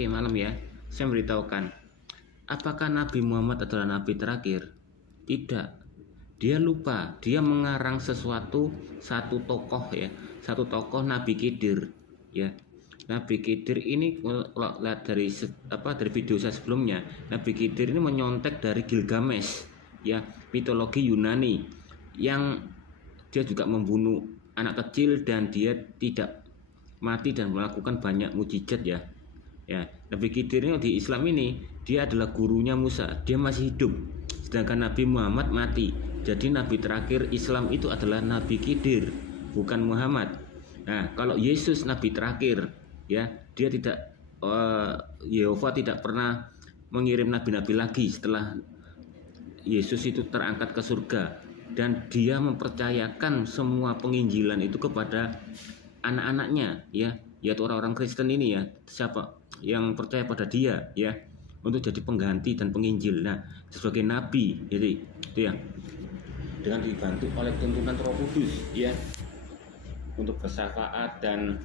Oke, malam ya. Saya beritahukan, apakah Nabi Muhammad adalah nabi terakhir? Tidak. Dia lupa. Dia mengarang satu tokoh ya, satu tokoh Nabi Khidir ya. Nabi Khidir ini kalau lihat dari video saya sebelumnya, Nabi Khidir ini menyontek dari Gilgamesh ya, mitologi Yunani yang dia juga membunuh anak kecil dan dia tidak mati dan melakukan banyak mujizat ya. Ya, Nabi Khidir ini di Islam ini dia adalah gurunya Musa, dia masih hidup. Sedangkan Nabi Muhammad mati. Jadi nabi terakhir Islam itu adalah Nabi Khidir, bukan Muhammad. Nah, kalau Yesus nabi terakhir, ya, dia tidak Yehova tidak pernah mengirim nabi-nabi lagi setelah Yesus itu terangkat ke surga, dan dia mempercayakan semua penginjilan itu kepada anak-anaknya ya, yaitu orang-orang Kristen ini ya, siapa yang percaya pada dia ya, untuk jadi pengganti dan penginjil. Nah, sebagai nabi, jadi itu ya, dengan dibantu oleh tuntunan Roh Kudus ya, untuk bersyafaat dan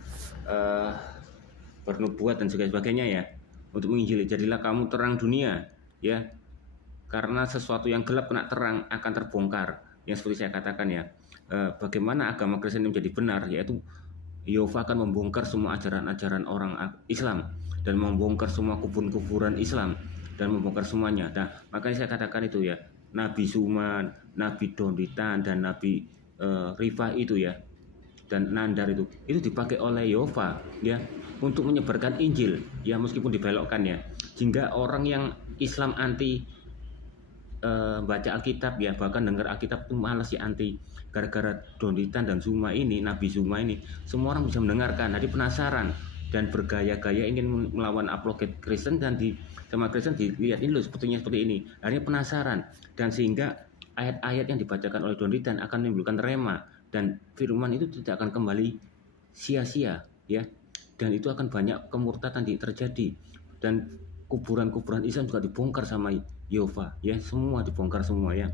bernubuat dan sebagainya ya, untuk menginjili. Jadilah kamu terang dunia ya, karena sesuatu yang gelap kena terang akan terbongkar. Yang seperti saya katakan ya, bagaimana agama Kristen menjadi benar, yaitu Yehova akan membongkar semua ajaran-ajaran orang Islam dan membongkar semua kuburan-kuburan Islam dan membongkar semuanya. Nah, makanya saya katakan itu ya, Nabi Suman, Nabi Donditan dan Nabi Rifah itu ya, dan Nandar itu dipakai oleh Yehova ya, untuk menyebarkan Injil ya, meskipun dibelokkan ya, sehingga orang yang Islam anti baca Alkitab ya, bahkan dengar Alkitab itu malas ya, anti. Gara-gara Donditan dan Zuma ini, Nabi Zuma ini, semua orang bisa mendengarkan. Jadi penasaran dan bergaya-gaya ingin melawan apologet Kristen, dan sama Kristen dilihat ini loh sepertinya seperti ini. Akhirnya penasaran, dan sehingga ayat-ayat yang dibacakan oleh Donditan akan menimbulkan rema, dan firman itu tidak akan kembali sia-sia ya, dan itu akan banyak kemurtadan terjadi, dan kuburan-kuburan Islam juga dibongkar sama Yehova ya, semua dibongkar semua ya,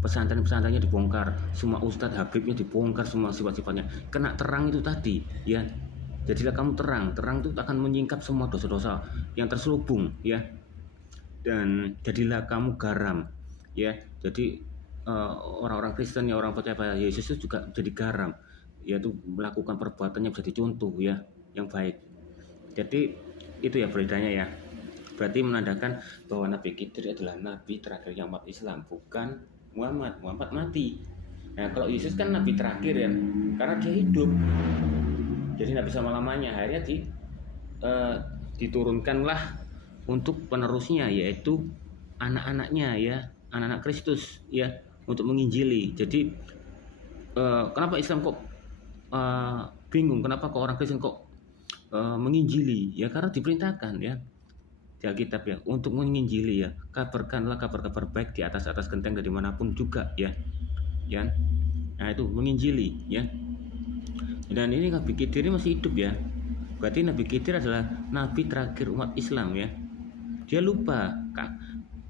pesantren-pesantrennya dibongkar, semua ustadz habibnya dibongkar, semua sifat-sifatnya kena terang itu tadi ya. Jadilah kamu terang itu akan menyingkap semua dosa-dosa yang terselubung ya, dan jadilah kamu garam ya. Jadi orang-orang Kristen ya, orang percaya pada Yesus itu juga jadi garam, yaitu melakukan perbuatannya bisa dicontoh ya, yang baik. Jadi itu ya beritanya ya, berarti menandakan bahwa Nabi Khidir adalah nabi terakhirnya umat Islam, bukan Muhammad. Muhammad mati. Nah, kalau Yesus kan nabi terakhir ya, karena dia hidup, jadi nabi selama-lamanya. Akhirnya diturunkanlah untuk penerusnya, yaitu anak-anaknya ya, anak-anak Kristus ya, untuk menginjili. Jadi kenapa Islam kok bingung, kenapa kok orang Kristen kok menginjili ya, karena diperintahkan ya di Alkitab ya, untuk menginjili ya, kabarkanlah kabar-kabar baik di atas genteng dari manapun juga ya, ya. Nah, itu menginjili ya. Dan ini Nabi Khidir masih hidup ya, berarti Nabi Khidir adalah nabi terakhir umat Islam ya. Dia lupa,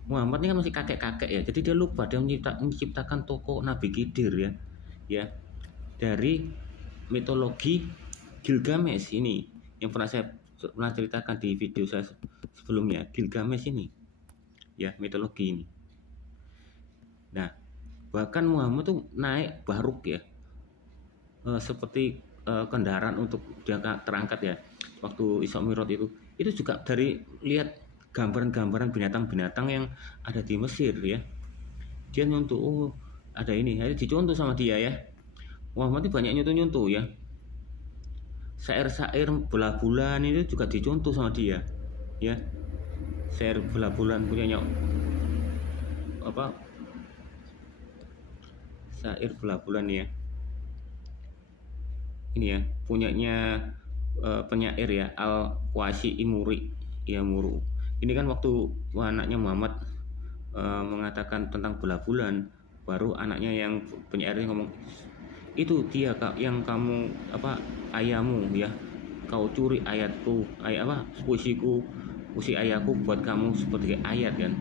Muhammad ini kan masih kakek-kakek ya, jadi dia lupa, dia menciptakan tokoh Nabi Khidir ya, ya, dari mitologi Gilgamesh ini, yang pernah saya ceritakan di video saya sebelumnya. Gilgamesh ini ya, mitologi ini. Nah, bahkan Muhammad tuh naik baruk ya, seperti kendaraan untuk dia terangkat ya, waktu Isra Mi'raj itu juga dari lihat gambaran-gambaran binatang-binatang yang ada di Mesir ya, dia nyontoh, oh ada ini, jadi dicontoh sama dia ya. Muhammad itu banyak nyontoh ya, syair-syair bola bulan itu juga dicontoh sama dia ya. Syair bola bulan punyanya apa, syair bola bulan ya, ini ya, punyanya penyair ya, Al-Qasi Imuri ya, Muru. Ini kan waktu anaknya Muhammad mengatakan tentang bola bulan, baru anaknya yang penyairnya ngomong, itu dia kak yang kamu ayahmu ya, kau curi ayatku, puisi ayahku buat kamu seperti ayat kan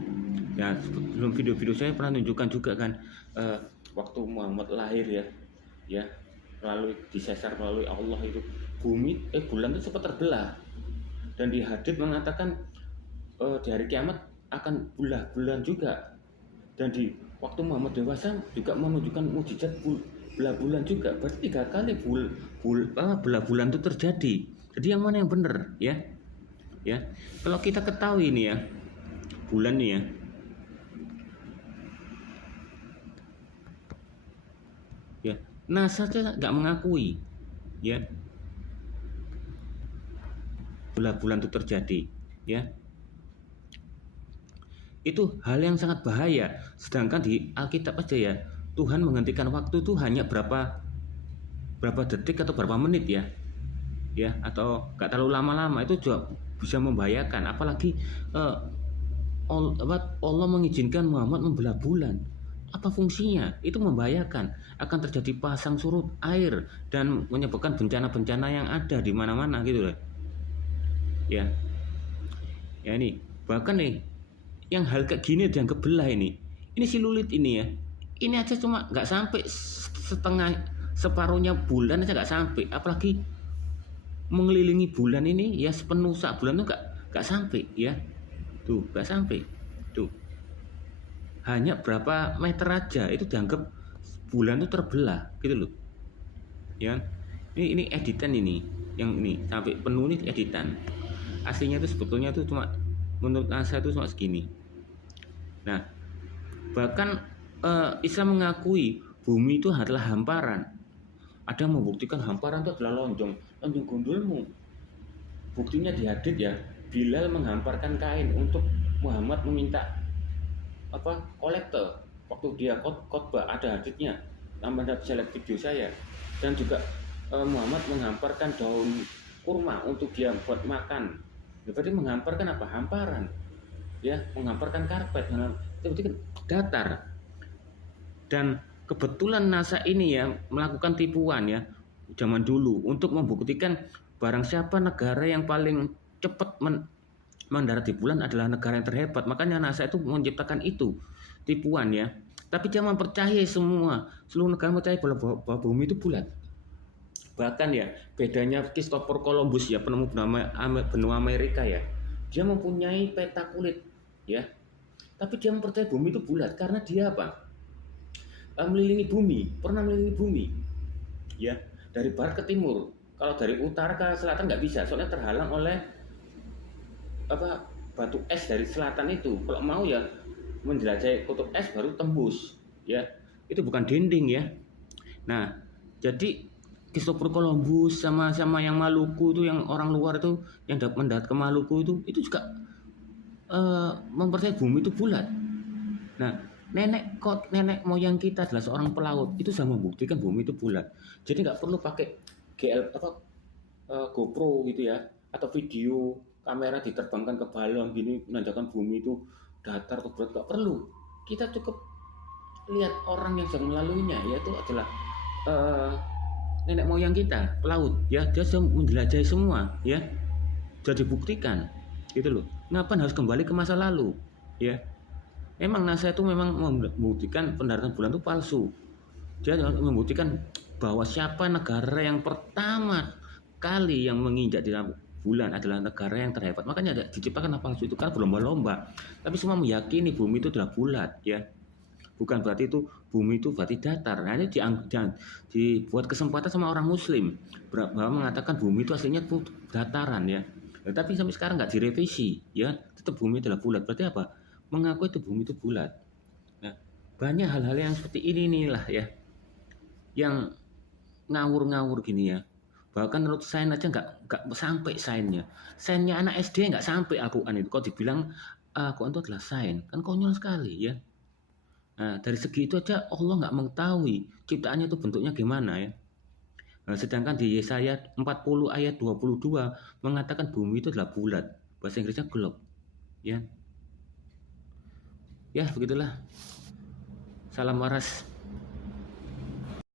ya. Sebelum video-video saya pernah tunjukkan juga kan, waktu Muhammad lahir ya, lalu disesar melalui Allah itu, bulan itu sempat terbelah Dan di hadits mengatakan di hari kiamat akan bulan juga. Dan di waktu Muhammad dewasa juga menunjukkan mukjizat belah bulan juga. Berarti 3 kali belah bulan itu terjadi. Jadi yang mana yang benar ya? Ya, kalau kita ketahui ini ya, bulan nih ya, NASA saja nggak mengakui ya belah bulan itu terjadi ya. Itu hal yang sangat bahaya. Sedangkan di Alkitab aja ya, Tuhan menghentikan waktu itu hanya berapa detik atau berapa menit ya, atau nggak terlalu lama-lama. Itu juga bisa membahayakan. Apalagi Allah mengizinkan Muhammad membelah bulan. Apa fungsinya? Itu membahayakan. Akan terjadi pasang surut air dan menyebabkan bencana-bencana yang ada di mana-mana gitu loh. Ya ini bahkan nih yang hal kayak gini dianggap belah ini silulit ini ya. Ini aja cuma nggak sampai separuhnya bulan aja nggak sampai, apalagi mengelilingi bulan ini ya sepenuh sak bulan tuh nggak sampai ya. Tuh nggak sampai tuh, hanya berapa meter aja itu dianggap bulan tuh terbelah gitu loh ya. Ini editan ini, yang ini sampai penuh nih editan. Aslinya itu sebetulnya tuh cuma menurut NASA itu cuma segini. Nah bahkan Islam mengakui bumi itu adalah hamparan. Ada yang membuktikan hamparan itu adalah lonjong gundulmu. Buktinya di hadits ya, Bilal menghamparkan kain untuk Muhammad meminta kolektor waktu dia khotbah. Ada haditsnya, Anda bisa lihat video saya. Dan juga Muhammad menghamparkan daun kurma untuk dia buat makan. Berarti menghamparkan apa? Hamparan ya, menghamparkan karpet. Itu berarti datar. Dan kebetulan NASA ini ya melakukan tipuan ya zaman dulu untuk membuktikan barang siapa negara yang paling cepat mendarat di bulan adalah negara yang terhebat. Makanya NASA itu menciptakan itu tipuan ya. Tapi dia mempercayai seluruh negara percaya bahwa bumi itu bulat. Bahkan ya bedanya Christopher Columbus ya, penemu benua Amerika ya, dia mempunyai peta kulit ya, tapi dia mempercayai bumi itu bulat karena dia apa? Mengelilingi bumi, pernah mengelilingi bumi ya, dari barat ke timur. Kalau dari utara ke selatan nggak bisa, soalnya terhalang oleh batu es dari selatan itu. Kalau mau ya menjelajahi kutub es baru tembus ya, itu bukan dinding ya. Nah jadi Christopher Columbus sama yang Maluku itu, yang orang luar itu yang mendarat ke Maluku itu juga mempercayai bumi itu bulat. Nah nenek moyang kita adalah seorang pelaut, itu sudah membuktikan bumi itu bulat. Jadi nggak perlu pakai GoPro gitu ya, atau video kamera diterbangkan ke balon gini menandakan bumi itu datar atau bulat. Nggak perlu, kita cukup lihat orang yang sedang melaluinya, yaitu adalah nenek moyang kita pelaut ya, dia sudah menjelajahi semua ya, sudah dibuktikan gitu loh. Kenapa harus kembali ke masa lalu ya? Memang NASA itu memang membuktikan pendaratan bulan itu palsu. Dia membuktikan bahwa siapa negara yang pertama kali yang menginjak di bulan adalah negara yang terhebat. Makanya diciptakan palsu itu karena berlomba-lomba. Tapi semua meyakini bumi itu adalah bulat ya. Bukan berarti itu bumi itu berarti datar. Nah ini dibuat kesempatan sama orang Muslim bahwa mengatakan bumi itu aslinya itu dataran ya. Tapi sampai sekarang nggak direvisi ya. Tetap bumi adalah bulat. Berarti apa? Mengaku itu bumi itu bulat. Nah, banyak hal-hal yang seperti ini inilah ya, yang ngawur-ngawur gini ya. Bahkan menurut sains aja nggak sampai sainsnya. Sainsnya anak SD nggak sampai Al-Quran itu. Kalau dibilang Al-Quran itu adalah sains, kan konyol sekali ya. Nah, dari segi itu aja Allah nggak mengetahui ciptaannya itu bentuknya gimana ya. Nah, sedangkan di Yesaya 40 ayat 22 mengatakan bumi itu adalah bulat. Bahasa Inggrisnya globe ya. Ya begitulah. Salam waras.